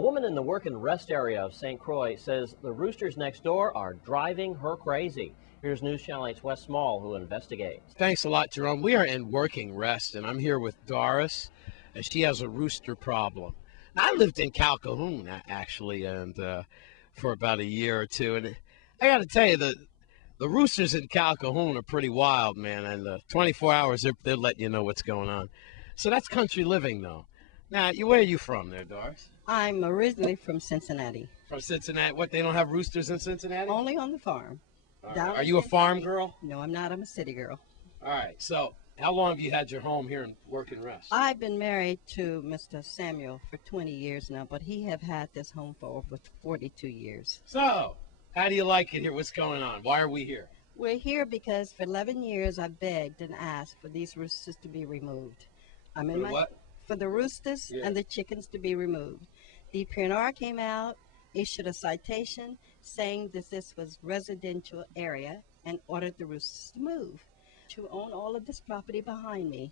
woman in the work and rest area of St. Croix says the roosters next door are driving her crazy. Here's News Channel 8's Wes Small, who investigates. Thanks a lot, Jerome. We are in working rest, and I'm here with Doris, and she has a rooster problem. Now, I lived in Calhoun, actually, and for about a year or two, and I got to tell you, the roosters in Calhoun are pretty wild, man, and 24 hours, they're letting you know what's going on. So that's country living, though. Now, where are you from there, Doris? I'm originally from Cincinnati. From Cincinnati? What, they don't have roosters in Cincinnati? Only on the farm. Are you a farm girl? No, I'm not. I'm a city girl. All right. So how long have you had your home here in Work and Rest? I've been married to Mr. Samuel for 20 years now, but he have had this home for over 42 years. So how do you like it here? What's going on? Why are we here? We're here because for 11 years I begged and asked for these roosters to be removed. For the roosters and the chickens to be removed. The DPNR came out, issued a citation saying that this was residential area and ordered the roosters to move. To own all of this property behind me,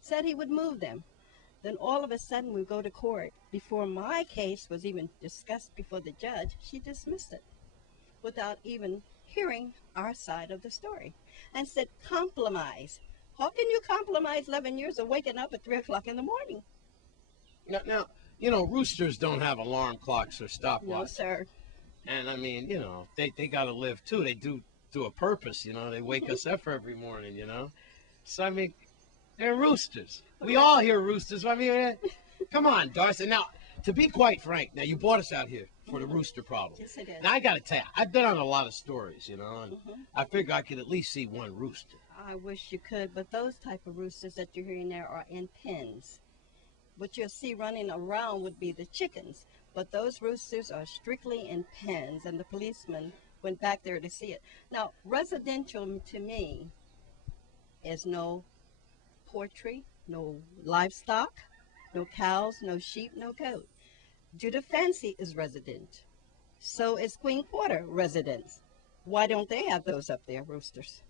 said he would move them. Then all of a sudden we go to court. Before my case was even discussed before the judge, she dismissed it without even hearing our side of the story and said, compromise. How can you compromise 11 years of waking up at 3 o'clock in the morning? Now, you know, roosters don't have alarm clocks or stopwatches. No, sir. And I mean, you know, they got to live too. They do a purpose, you know. They wake us up every morning, you know. So, I mean, they're roosters. We all hear roosters. I mean, come on, Darcy. Now, to be quite frank, now you brought us out here for the rooster problem. Yes, I did. Now, I got to tell you, I've been on a lot of stories, you know, and I figure I could at least see one rooster. I wish you could, but those type of roosters that you're hearing there are in pens. What you'll see running around would be the chickens, but those roosters are strictly in pens, and the policeman went back there to see it. Now, residential to me is no poultry, no livestock, no cows, no sheep, no goat. Judah Fancy is resident. So is Queen Quarter residents. Why don't they have those up there, roosters?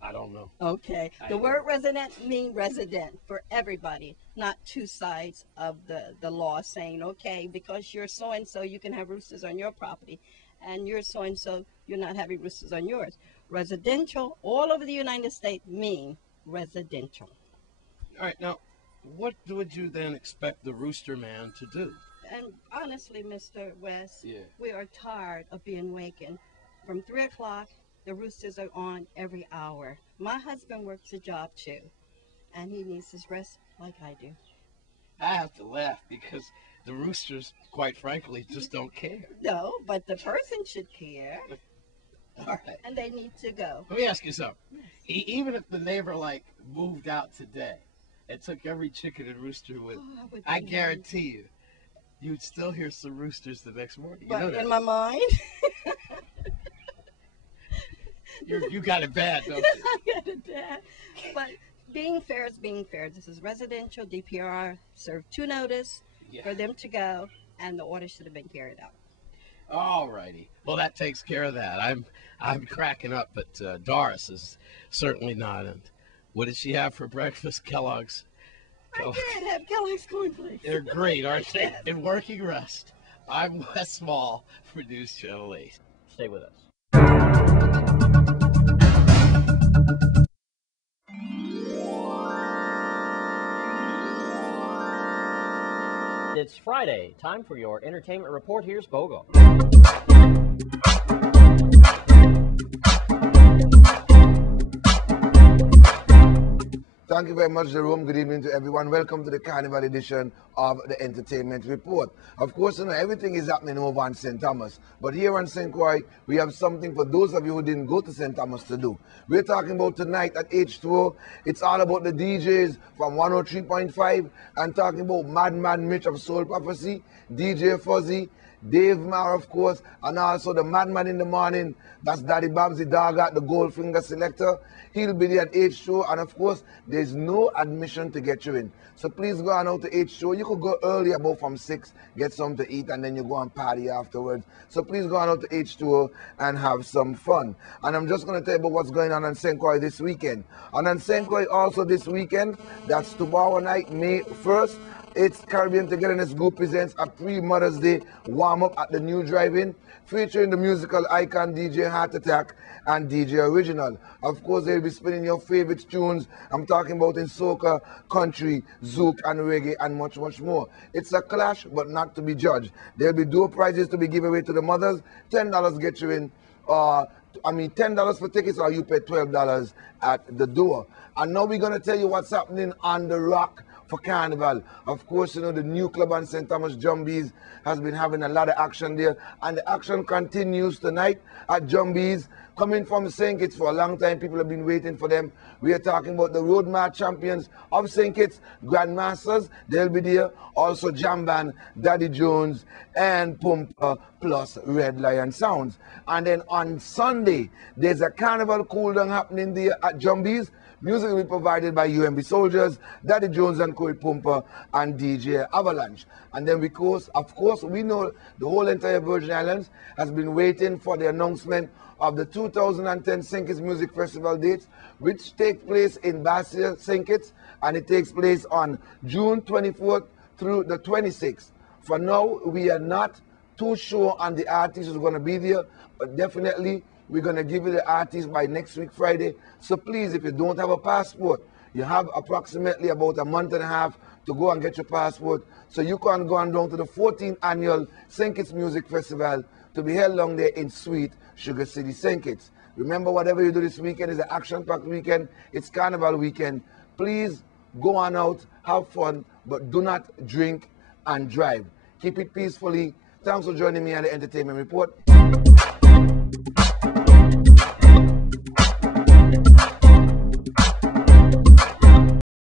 I don't know. Okay. The word resident means resident for everybody, not two sides of the law saying, okay, because you're so-and-so, you can have roosters on your property, and you're so-and-so, you're not having roosters on yours. Residential, all over the United States, mean residential. All right. Now, what would you then expect the rooster man to do? And honestly, Mr. West, we are tired of being wakened. From 3 o'clock, the roosters are on every hour. My husband works a job too, and he needs his rest like I do. I have to laugh because the roosters, quite frankly, just don't care. No, but the person should care. All right. And they need to go. Let me ask you something. Even if the neighbor, moved out today and took every chicken and rooster with, I guarantee you, you'd still hear some roosters the next morning. You know that. In my mind... You got it bad, don't you? I got it bad. But being fair is being fair. This is residential. DPR served 2 notice for them to go, and the order should have been carried out. All righty. Well, that takes care of that. I'm cracking up, but Doris is certainly not. And what did she have for breakfast? Kellogg's. I did have Kellogg's cornflakes. They're great, aren't they? In working rest. I'm Wes Small for News Channel 8. Stay with us. It's Friday. Time for your entertainment report. Here's Bogo. Thank you very much, Jerome. Good evening to everyone. Welcome to the Carnival edition of the Entertainment Report. Of course, you know, everything is happening over on St. Thomas. But here on St. Croix, we have something for those of you who didn't go to St. Thomas to do. We're talking about tonight at H2O. It's all about the DJs from 103.5 and talking about Madman Mitch of Soul Prophecy, DJ Fuzzy, Dave Marr, of course, and also the Madman in the Morning. That's Daddy Babs, the dog at the Goldfinger Selector. He'll be there at H2O, and of course, there's no admission to get you in. So please go on out to H2O. You could go early, about from 6, get something to eat, and then you go and party afterwards. So please go on out to H2O and have some fun. And I'm just going to tell you about what's going on St. Croix this weekend. And on St. Croix also this weekend, that's tomorrow night, May 1st, It's Caribbean Togetherness Group presents a pre-Mother's Day warm-up at the new drive-in, featuring the musical icon DJ Heart Attack and DJ Original. Of course, they'll be spinning your favorite tunes. I'm talking about in soca, country, zouk, and reggae, and much, much more. It's a clash, but not to be judged. There'll be dual prizes to be given away to the mothers. $10 get you in. $10 for tickets, or you pay $12 at the door. And now we're going to tell you what's happening on the Rock for Carnival. Of course, you know, the new club on St. Thomas Jumbies has been having a lot of action there, and the action continues tonight at Jumbies. Coming from St. Kitts for a long time, people have been waiting for them. We are talking about the Road March champions of St. Kitts, Grandmasters. They'll be there. Also Jam Band, Daddy Jones, and Pumper, plus Red Lion Sounds. And then on Sunday, there's a carnival cool down happening there at Jumbies. Music will be provided by UMB Soldiers, Daddy Jones and Corey Pumper, and DJ Avalanche. And then of course, we know the whole entire Virgin Islands has been waiting for the announcement of the 2010 St. Kitts Music Festival dates, which take place in Bastia, St. Kitts, and it takes place on June 24th through the 26th. For now, we are not too sure on the artist who's going to be there, but definitely we're going to give you the artist by next week, Friday. So please, if you don't have a passport, you have approximately about a month and a half to go and get your passport, so you can go on down to the 14th annual St. Kitts Music Festival to be held down there in Sweet Sugar City, St. Kitts. Remember, whatever you do this weekend is an action-packed weekend. It's Carnival weekend. Please go on out, have fun, but do not drink and drive. Keep it peacefully. Thanks for joining me on the Entertainment Report.